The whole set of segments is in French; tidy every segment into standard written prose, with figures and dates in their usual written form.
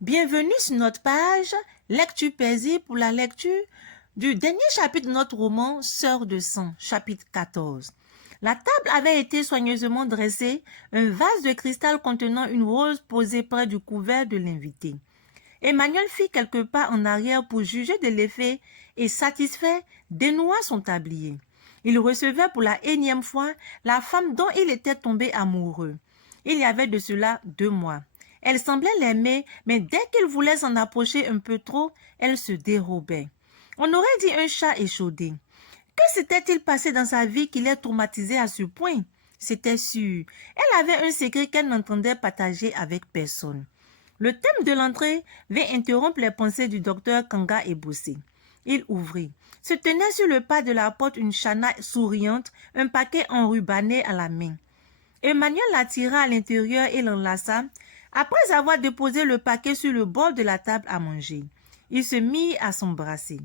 Bienvenue sur notre page Lecture paisible pour la lecture du dernier chapitre de notre roman Sœurs de sang, chapitre 14. La table avait été soigneusement dressée, un vase de cristal contenant une rose posée près du couvert de l'invité. Emmanuel fit quelques pas en arrière pour juger de l'effet et, satisfait, dénoua son tablier. Il recevait pour la énième fois la femme dont il était tombé amoureux. Il y avait de cela 2 mois. Elle semblait l'aimer, mais dès qu'il voulait s'en approcher un peu trop, elle se dérobait. On aurait dit un chat échaudé. Que s'était-il passé dans sa vie qui l'ait traumatisé à ce point? C'était sûr. Elle avait un secret qu'elle n'entendait partager avec personne. Le thème de l'entrée vint interrompre les pensées du docteur Kanga Ebossé. Il ouvrit. Se tenait sur le pas de la porte une Chana souriante, un paquet enrubanné à la main. Emmanuel l'attira à l'intérieur et l'enlaça, après avoir déposé le paquet sur le bord de la table à manger. Il se mit à s'embrasser.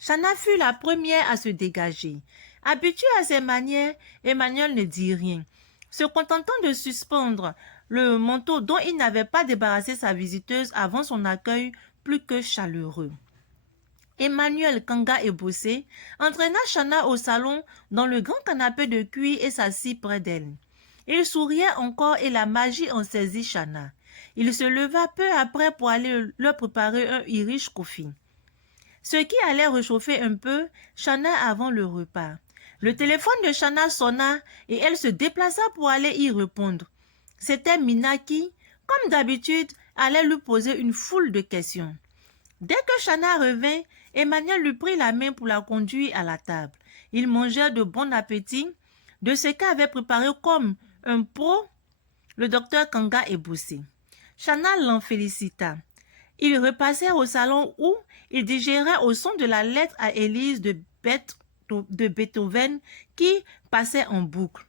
Chana fut la première à se dégager. Habitué à ses manières, Emmanuel ne dit rien, se contentant de suspendre le manteau dont il n'avait pas débarrassé sa visiteuse avant son accueil plus que chaleureux. Emmanuel Kanga Ebossé entraîna Chana au salon dans le grand canapé de cuir et s'assit près d'elle. Il souriait encore et la magie en saisit Chana. Il se leva peu après pour aller leur préparer un Irish coffee, ce qui allait réchauffer un peu Chana avant le repas. Le téléphone de Chana sonna et elle se déplaça pour aller y répondre. C'était Mina qui, comme d'habitude, allait lui poser une foule de questions. Dès que Chana revint, Emmanuel lui prit la main pour la conduire à la table. Ils mangèrent de bon appétit de ce qu'avait préparé comme un pro le docteur Kanga Ebossé. Chana l'en félicita. Ils repassèrent au salon où ils digéraient au son de la lettre à Élise de Beethoven qui passait en boucle.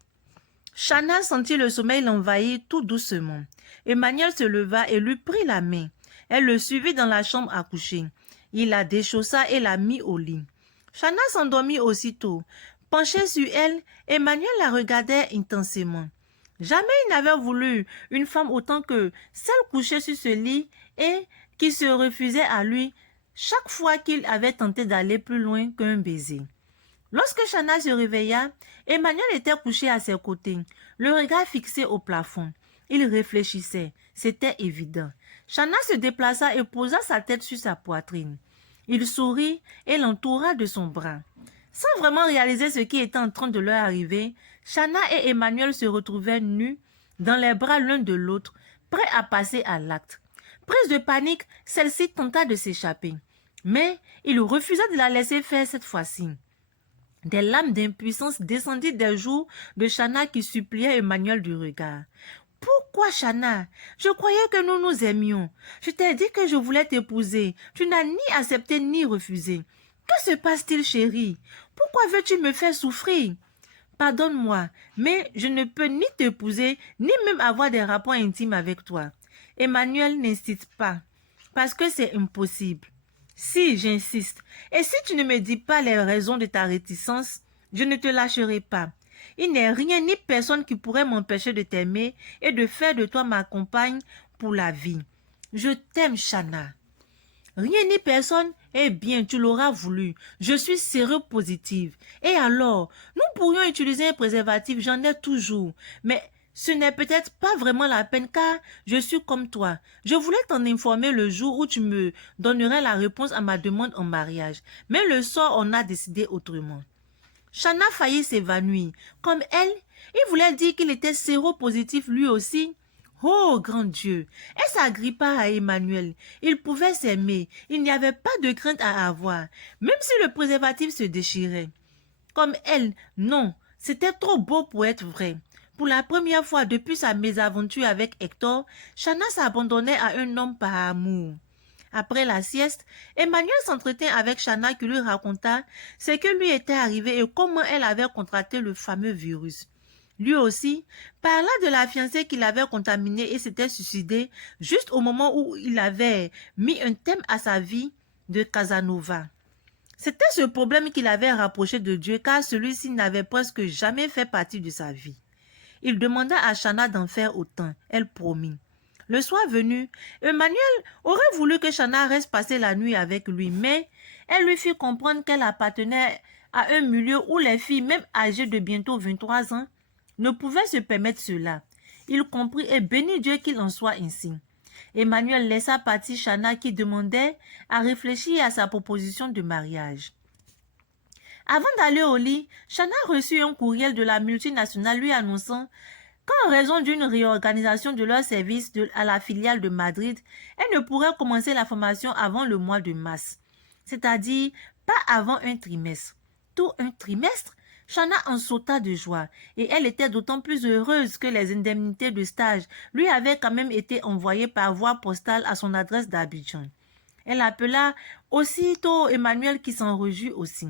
Chana sentit le sommeil l'envahir tout doucement. Emmanuel se leva et lui prit la main. Elle le suivit dans la chambre à coucher. Il la déchaussa et la mit au lit. Chana s'endormit aussitôt. Penché sur elle, Emmanuel la regardait intensément. Jamais il n'avait voulu une femme autant que celle couchée sur ce lit et qui se refusait à lui chaque fois qu'il avait tenté d'aller plus loin qu'un baiser. Lorsque Chana se réveilla, Emmanuel était couché à ses côtés, le regard fixé au plafond. Il réfléchissait, c'était évident. Chana se déplaça et posa sa tête sur sa poitrine. Il sourit et l'entoura de son bras. Sans vraiment réaliser ce qui était en train de leur arriver, Chana et Emmanuel se retrouvaient nus dans les bras l'un de l'autre, prêts à passer à l'acte. Prise de panique, celle-ci tenta de s'échapper. Mais il refusa de la laisser faire cette fois-ci. Des lames d'impuissance descendirent des joues de Chana qui suppliait Emmanuel du regard. « Pourquoi, Chana? Je croyais que nous nous aimions. Je t'ai dit que je voulais t'épouser. Tu n'as ni accepté ni refusé. Que se passe-t-il, chérie? Pourquoi veux-tu me faire souffrir? Pardonne-moi, mais je ne peux ni t'épouser, ni même avoir des rapports intimes avec toi. Emmanuel n'insiste pas, parce que c'est impossible. Si, j'insiste. Et si tu ne me dis pas les raisons de ta réticence, je ne te lâcherai pas. Il n'est rien ni personne qui pourrait m'empêcher de t'aimer et de faire de toi ma compagne pour la vie. Je t'aime, Chana. Rien ni personne, eh bien, tu l'auras voulu. Je suis séropositive. Et alors, nous pourrions utiliser un préservatif, j'en ai toujours. Mais ce n'est peut-être pas vraiment la peine car je suis comme toi. Je voulais t'en informer le jour où tu me donnerais la réponse à ma demande en mariage. Mais le sort en a décidé autrement. Chana faillit s'évanouir. Comme elle, il voulait dire qu'il était séropositif lui aussi. Oh, grand Dieu! Elle s'agrippa à Emmanuel. Ils pouvaient s'aimer. Il n'y avait pas de crainte à avoir, même si le préservatif se déchirait. Comme elle, non, c'était trop beau pour être vrai. Pour la première fois depuis sa mésaventure avec Hector, Chana s'abandonnait à un homme par amour. Après la sieste, Emmanuel s'entretint avec Chana qui lui raconta ce que lui était arrivé et comment elle avait contracté le fameux virus. Lui aussi parla de la fiancée qu'il avait contaminée et s'était suicidé juste au moment où il avait mis un thème à sa vie de Casanova. C'était ce problème qu'il avait rapproché de Dieu car celui-ci n'avait presque jamais fait partie de sa vie. Il demanda à Chana d'en faire autant. Elle promit. Le soir venu, Emmanuel aurait voulu que Chana reste passer la nuit avec lui, mais elle lui fit comprendre qu'elle appartenait à un milieu où les filles, même âgées de bientôt 23 ans, ne pouvaient se permettre cela. Il comprit et bénit Dieu qu'il en soit ainsi. Emmanuel laissa partir Chana qui demandait à réfléchir à sa proposition de mariage. Avant d'aller au lit, Chana reçut un courriel de la multinationale lui annonçant qu'en raison d'une réorganisation de leur service à la filiale de Madrid, elle ne pourrait commencer la formation avant le mois de mars, c'est-à-dire pas avant un trimestre. Tout un trimestre? Chana en sauta de joie et elle était d'autant plus heureuse que les indemnités de stage lui avaient quand même été envoyées par voie postale à son adresse d'Abidjan. Elle appela aussitôt Emmanuel qui s'en réjouit aussi.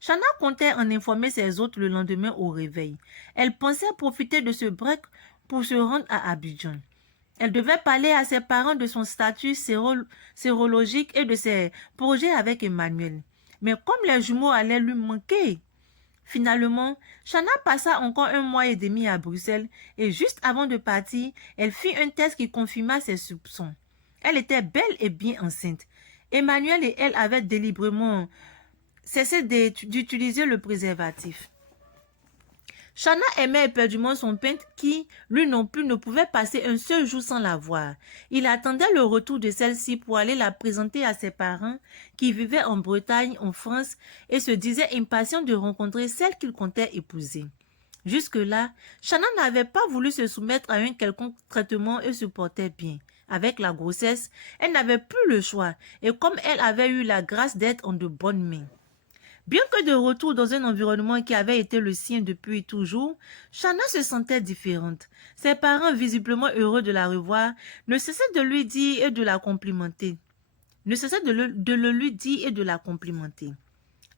Chana comptait en informer ses hôtes le lendemain au réveil. Elle pensait profiter de ce break pour se rendre à Abidjan. Elle devait parler à ses parents de son statut sérologique et de ses projets avec Emmanuel. Mais comme les jumeaux allaient lui manquer, finalement, Chana passa encore 1 mois et demi à Bruxelles et juste avant de partir, elle fit un test qui confirma ses soupçons. Elle était bel et bien enceinte. Emmanuel et elle avaient délibérément cessé d'utiliser le préservatif. Chana aimait éperdument son peintre qui, lui non plus, ne pouvait passer un seul jour sans la voir. Il attendait le retour de celle-ci pour aller la présenter à ses parents qui vivaient en Bretagne, en France, et se disait impatient de rencontrer celle qu'il comptait épouser. Jusque-là, Chana n'avait pas voulu se soumettre à un quelconque traitement et se portait bien. Avec la grossesse, elle n'avait plus le choix, et comme elle avait eu la grâce d'être en de bonnes mains. Bien que de retour dans un environnement qui avait été le sien depuis toujours, Chana se sentait différente. Ses parents, visiblement heureux de la revoir, ne cessaient de lui dire et de la complimenter.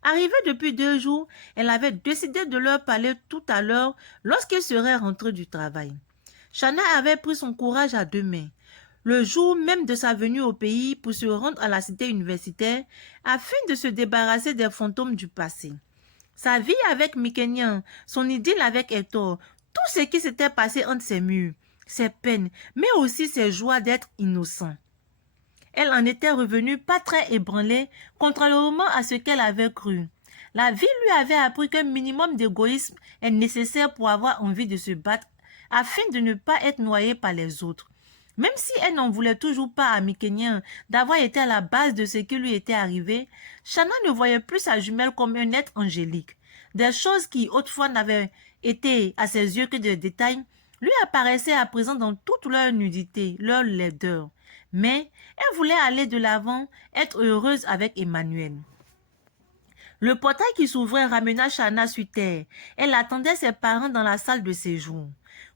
Arrivée depuis 2 jours, elle avait décidé de leur parler tout à l'heure lorsqu'ils seraient rentrés du travail. Chana avait pris son courage à 2 mains. Le jour même de sa venue au pays pour se rendre à la cité universitaire afin de se débarrasser des fantômes du passé. Sa vie avec Mikenian, son idylle avec Hector, tout ce qui s'était passé entre ses murs, ses peines, mais aussi ses joies d'être innocent. Elle en était revenue pas très ébranlée, contrairement à ce qu'elle avait cru. La vie lui avait appris qu'un minimum d'égoïsme est nécessaire pour avoir envie de se battre afin de ne pas être noyée par les autres. Même si elle n'en voulait toujours pas à Mikenian d'avoir été à la base de ce qui lui était arrivé, Chana ne voyait plus sa jumelle comme un être angélique. Des choses qui autrefois n'avaient été à ses yeux que des détails lui apparaissaient à présent dans toute leur nudité, leur laideur. Mais elle voulait aller de l'avant, être heureuse avec Emmanuel. Le portail qui s'ouvrait ramena Chana sur terre. Elle attendait ses parents dans la salle de séjour.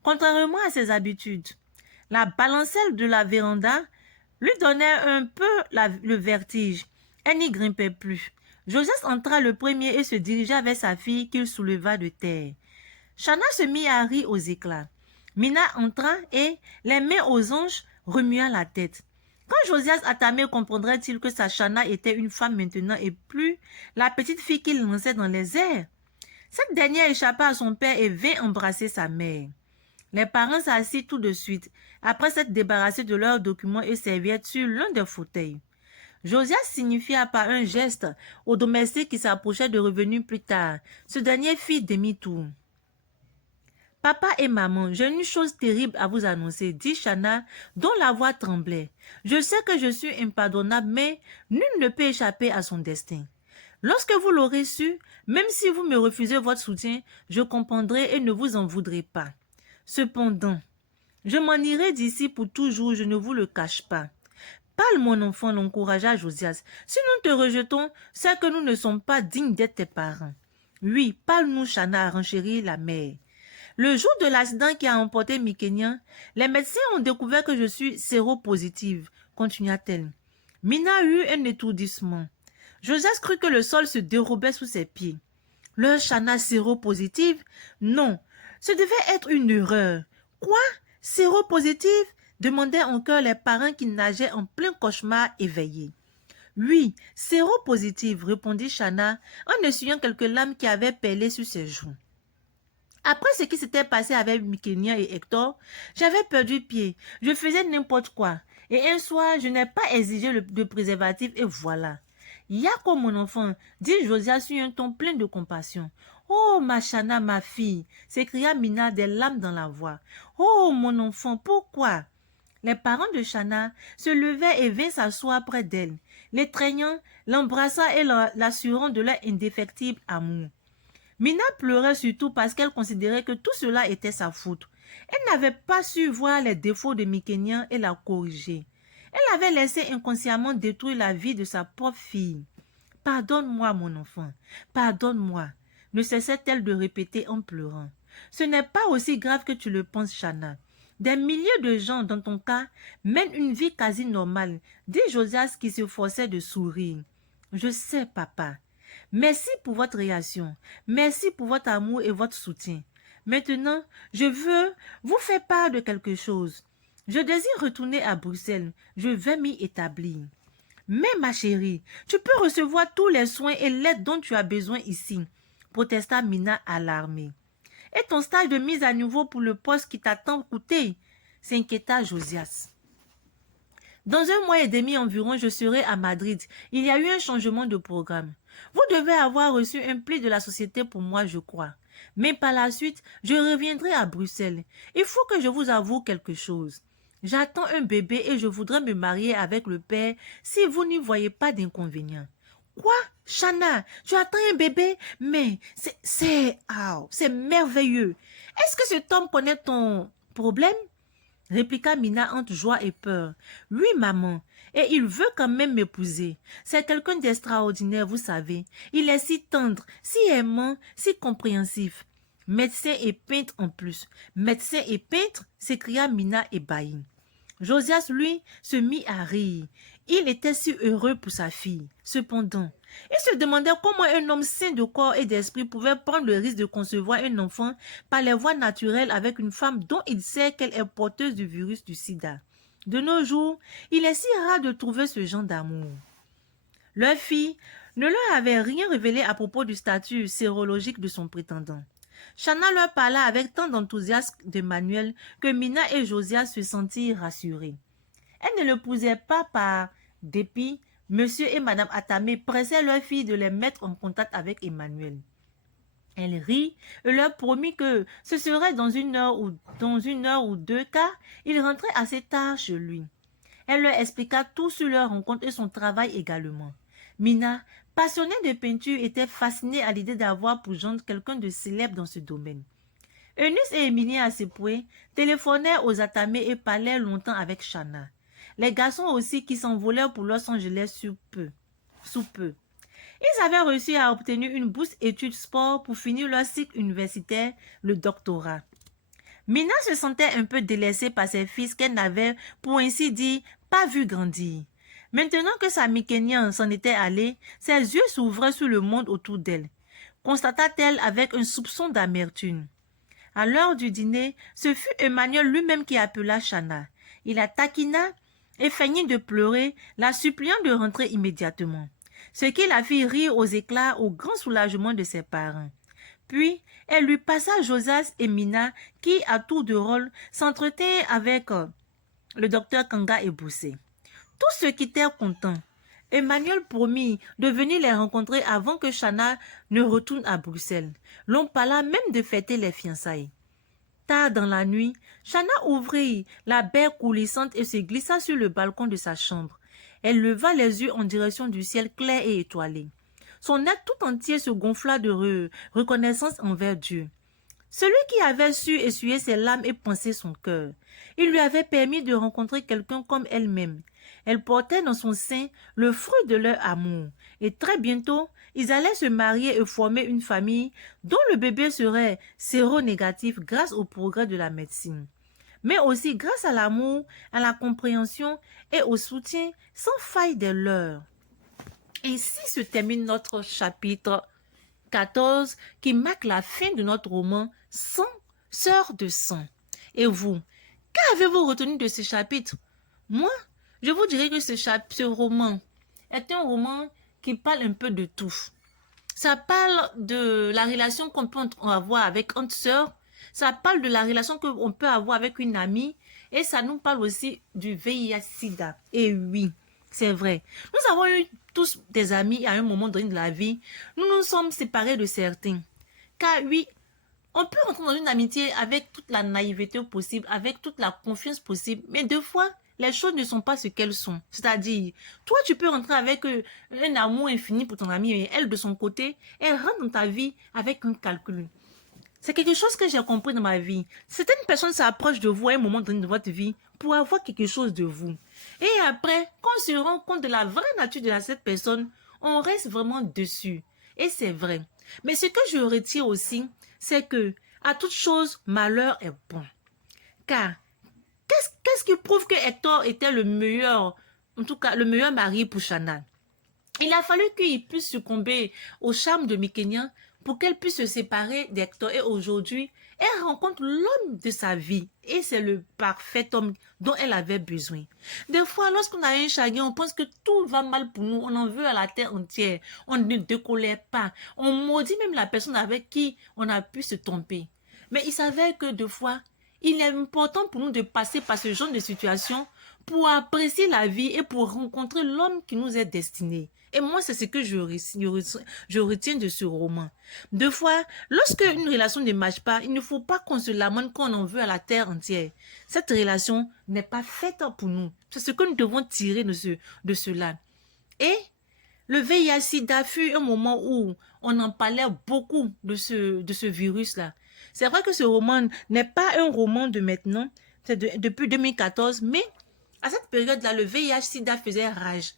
Contrairement à ses habitudes, la balancelle de la véranda lui donnait un peu le vertige. Elle n'y grimpait plus. Joseph entra le premier et se dirigea vers sa fille qu'il souleva de terre. Chana se mit à rire aux éclats. Mina entra et, les mains aux hanches, remua la tête. Quand Josias Attamé comprendrait-il que sa Chana était une femme maintenant et plus la petite fille qu'il lançait dans les airs? Cette dernière échappa à son père et vint embrasser sa mère. Les parents s'assit tout de suite, après s'être débarrassés de leurs documents et serviettes sur l'un des fauteuils. Josias signifia par un geste au domestique qui s'approchait de revenir plus tard. Ce dernier fit demi-tour. « Papa et maman, j'ai une chose terrible à vous annoncer, dit Chana, dont la voix tremblait. Je sais que je suis impardonnable, mais nul ne peut échapper à son destin. Lorsque vous l'aurez su, même si vous me refusez votre soutien, je comprendrai et ne vous en voudrai pas. Cependant, je m'en irai d'ici pour toujours, je ne vous le cache pas. Parle, mon enfant, l'encouragea Josias. Si nous te rejetons, c'est que nous ne sommes pas dignes d'être tes parents. Oui, parle-nous, Chana, renchérit la mère. Le jour de l'accident qui a emporté Mikenian, les médecins ont découvert que je suis séropositive, continua-t-elle. Mina eut un étourdissement. Josias crut que le sol se dérobait sous ses pieds. Leur Chana séropositive? Non, ce devait être une erreur. Quoi? Séropositive? Demandaient en chœur les parents qui nageaient en plein cauchemar éveillés. Oui, séropositive, répondit Chana en essuyant quelques larmes qui avaient perlé sur ses joues. Après ce qui s'était passé avec Mykénia et Hector, j'avais perdu pied. Je faisais n'importe quoi. Et un soir, je n'ai pas exigé le préservatif et voilà. Yako, mon enfant, dit Josias sur un ton plein de compassion. Oh, ma Chana, ma fille, s'écria Mina des larmes dans la voix. Oh, mon enfant, pourquoi? Les parents de Chana se levaient et vinrent s'asseoir près d'elle, l'étreignant, l'embrassant et l'assurant de leur indéfectible amour. Mina pleurait surtout parce qu'elle considérait que tout cela était sa faute. Elle n'avait pas su voir les défauts de Mykénia et la corriger. Elle avait laissé inconsciemment détruire la vie de sa propre fille. « Pardonne-moi, mon enfant, pardonne-moi », ne cessait-elle de répéter en pleurant. « Ce n'est pas aussi grave que tu le penses, Chana. Des milliers de gens, dans ton cas, mènent une vie quasi normale, dit Josias qui se forçait de sourire. « Je sais, papa. Merci pour votre réaction. Merci pour votre amour et votre soutien. Maintenant, je veux vous faire part de quelque chose. Je désire retourner à Bruxelles. Je vais m'y établir. Mais ma chérie, tu peux recevoir tous les soins et l'aide dont tu as besoin ici, protesta Mina alarmée. Et ton stage de mise à niveau pour le poste qui t'a tant coûté, s'inquiéta Josias. Dans 1 mois et demi environ, je serai à Madrid. Il y a eu un changement de programme. Vous devez avoir reçu un pli de la société pour moi, je crois. Mais par la suite, je reviendrai à Bruxelles. Il faut que je vous avoue quelque chose. J'attends un bébé et je voudrais me marier avec le père si vous n'y voyez pas d'inconvénient. Quoi, Chana, tu attends un bébé? Mais c'est merveilleux. Est-ce que cet homme connaît ton problème? Répliqua Mina entre joie et peur. Oui, maman, et il veut quand même m'épouser. C'est quelqu'un d'extraordinaire, vous savez. Il est si tendre, si aimant, si compréhensif. Médecin et peintre en plus. Médecin et peintre, s'écria Mina ébahie. Josias, lui, se mit à rire. Il était si heureux pour sa fille. Cependant, il se demandait comment un homme sain de corps et d'esprit pouvait prendre le risque de concevoir un enfant par les voies naturelles avec une femme dont il sait qu'elle est porteuse du virus du sida. De nos jours, il est si rare de trouver ce genre d'amour. Leur fille ne leur avait rien révélé à propos du statut sérologique de son prétendant. Chana leur parla avec tant d'enthousiasme d'Emmanuel que Mina et Josias se sentirent rassurés. Elle ne l'épousaient pas par dépit. Monsieur et Madame Atamé pressaient leur fille de les mettre en contact avec Emmanuel. Elle rit et leur promit que ce serait dans une heure ou deux car il rentrait assez tard chez lui. Elle leur expliqua tout sur leur rencontre et son travail également. Mina, passionnée de peinture, était fascinée à l'idée d'avoir pour gendre quelqu'un de célèbre dans ce domaine. Eunice et Émilie Assepoué téléphonèrent aux Atamé et parlaient longtemps avec Chana. Les garçons aussi qui s'envolèrent pour Los Angeles sous peu. Ils avaient réussi à obtenir une bourse études sport pour finir leur cycle universitaire, le doctorat. Mina se sentait un peu délaissée par ses fils qu'elle n'avait, pour ainsi dire, pas vu grandir. Maintenant que sa Mykénia s'en était allée, ses yeux s'ouvraient sur le monde autour d'elle, constata-t-elle avec un soupçon d'amertume. À l'heure du dîner, ce fut Emmanuel lui-même qui appela Chana. Il la taquina et feignit de pleurer, la suppliant de rentrer immédiatement, ce qui la fit rire aux éclats au grand soulagement de ses parents. Puis, elle lui passa Josias et Mina qui, à tour de rôle, s'entretenaient avec le docteur Kanga et Boussé. Tous se quittèrent contents. Emmanuel promit de venir les rencontrer avant que Chana ne retourne à Bruxelles. L'on parla même de fêter les fiançailles. Tard dans la nuit, Chana ouvrit la baie coulissante et se glissa sur le balcon de sa chambre. Elle leva les yeux en direction du ciel clair et étoilé. Son être tout entier se gonfla de reconnaissance envers Dieu. Celui qui avait su essuyer ses larmes et panser son cœur. Il lui avait permis de rencontrer quelqu'un comme elle-même. Elle portait dans son sein le fruit de leur amour. Et très bientôt, ils allaient se marier et former une famille dont le bébé serait séronégatif grâce au progrès de la médecine. Mais aussi grâce à l'amour, à la compréhension et au soutien sans faille des leurs. Ainsi se termine notre chapitre 14 qui marque la fin de notre roman « 100 sœurs de sang ». Et vous, qu'avez-vous retenu de ce chapitre? Moi, je vous dirais que ce roman est un roman qui parle un peu de tout. Ça parle de la relation qu'on peut avoir avec une sœur. Ça parle de la relation qu'on peut avoir avec une amie. Et ça nous parle aussi du VIH-Sida. Et oui, c'est vrai. Nous avons eu tous des amis à un moment donné de la vie. Nous nous sommes séparés de certains. Car oui, on peut rentrer dans une amitié avec toute la naïveté possible, avec toute la confiance possible, mais deux fois, les choses ne sont pas ce qu'elles sont. C'est-à-dire, toi, tu peux rentrer avec un amour infini pour ton amie, et elle, de son côté, elle rentre dans ta vie avec un calcul. C'est quelque chose que j'ai compris dans ma vie. Certaines personnes s'approchent de vous à un moment donné de votre vie pour avoir quelque chose de vous. Et après, quand on se rend compte de la vraie nature de cette personne, on reste vraiment dessus. Et c'est vrai. Mais ce que je retiens aussi, c'est que à toute chose, malheur est bon. Car qu'est-ce qui prouve que Hector était le meilleur, en tout cas le meilleur mari pour Shanna? Il a fallu qu'il puisse succomber au charme de Mykénia pour qu'elle puisse se séparer d'Hector. Et aujourd'hui, elle rencontre l'homme de sa vie. Et c'est le parfait homme dont elle avait besoin. Des fois, lorsqu'on a un chagrin, on pense que tout va mal pour nous. On en veut à la terre entière. On ne décolère pas. On maudit même la personne avec qui on a pu se tromper. Mais il s'avère que des fois, il est important pour nous de passer par ce genre de situation pour apprécier la vie et pour rencontrer l'homme qui nous est destiné. Et moi, c'est ce que je retiens de ce roman. Deux fois, lorsque une relation ne marche pas, il ne faut pas qu'on se lamente qu'on en veut à la terre entière. Cette relation n'est pas faite pour nous. C'est ce que nous devons tirer de cela. Et le VIH-Sida fut un moment où on en parlait beaucoup de ce virus-là. C'est vrai que ce roman n'est pas un roman de maintenant, c'est depuis 2014, mais à cette période-là, le VIH-Sida faisait rage.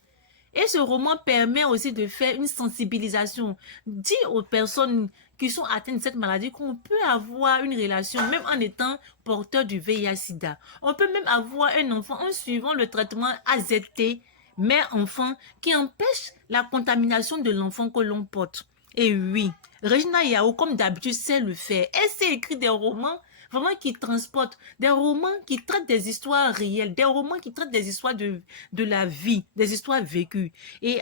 Et ce roman permet aussi de faire une sensibilisation, dire aux personnes qui sont atteintes de cette maladie qu'on peut avoir une relation, même en étant porteur du VIH-Sida. On peut même avoir un enfant en suivant le traitement AZT, mère-enfant, qui empêche la contamination de l'enfant que l'on porte. Et oui, Regina Yao, comme d'habitude, sait le faire. Elle sait écrire des romans vraiment qui transportent, des romans qui traitent des histoires réelles, des romans qui traitent des histoires de la vie, des histoires vécues. Et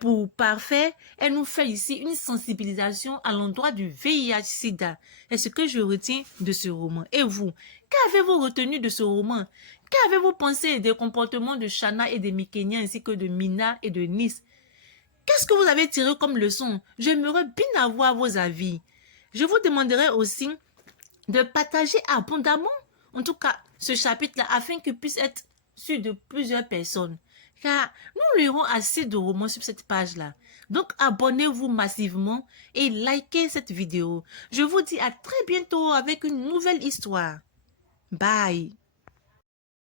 pour parfait, elle nous fait ici une sensibilisation à l'endroit du VIH-Sida. C'est ce que je retiens de ce roman. Et vous, qu'avez-vous retenu de ce roman? Qu'avez-vous pensé des comportements de Shanna et de Mykénia ainsi que de Mina et de Nice? Qu'est-ce que vous avez tiré comme leçon? J'aimerais bien avoir vos avis. Je vous demanderai aussi de partager abondamment, en tout cas, ce chapitre-là, afin qu'il puisse être su de plusieurs personnes. Car nous lirons assez de romans sur cette page-là. Donc, abonnez-vous massivement et likez cette vidéo. Je vous dis à très bientôt avec une nouvelle histoire. Bye!